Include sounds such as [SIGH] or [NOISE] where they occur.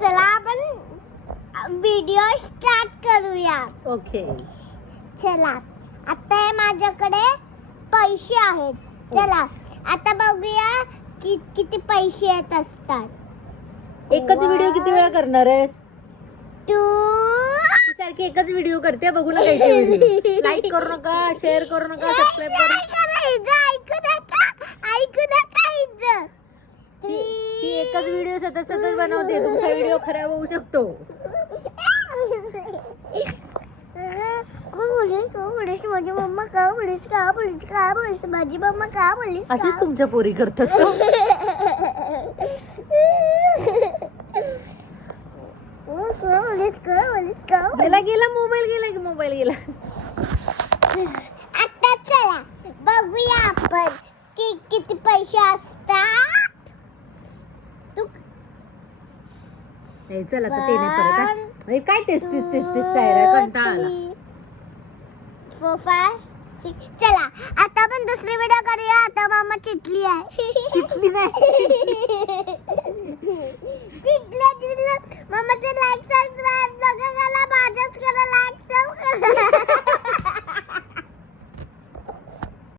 चला आपण video start करूया. ओके चला आता हे माझ्याकडे पैसे आहेत. चला आता बघूया कि किती पैसे येत असतात. एकच व्हिडिओ किती वेळा करणार आहेस? टू ती सारखी एकच व्हिडिओ करते बघू नका लाईक [LAUGHS] करू नका शेअर करू नका सबस्क्राईब करू नका ऐकू नका हिचं. ती ती एकच व्हिडिओ सतत सतत बनवते. तुमचा व्हिडिओ खराब होऊ शकतो. माझी मम्मा का बोलीस का बोलीस का बोलीस? माझी मम्मा का बोलीस का? अशीच तुमच्या पोरी करतात का? का बोलीस का गेला गेला मोबाईल गेला की मोबाईल गेला. आता चला बघूया आपण कि किती पैसे असतात तू ए, चल आता ते नाही परत हा. काय तेच तेच तेच तेच सायरा कंटाळा आला? फोर फाय सिक्स चला आता आपण दुसरी व्हिडिओ करूया आता मामा चिटली आहे. चिटली नाही. [LAUGHS]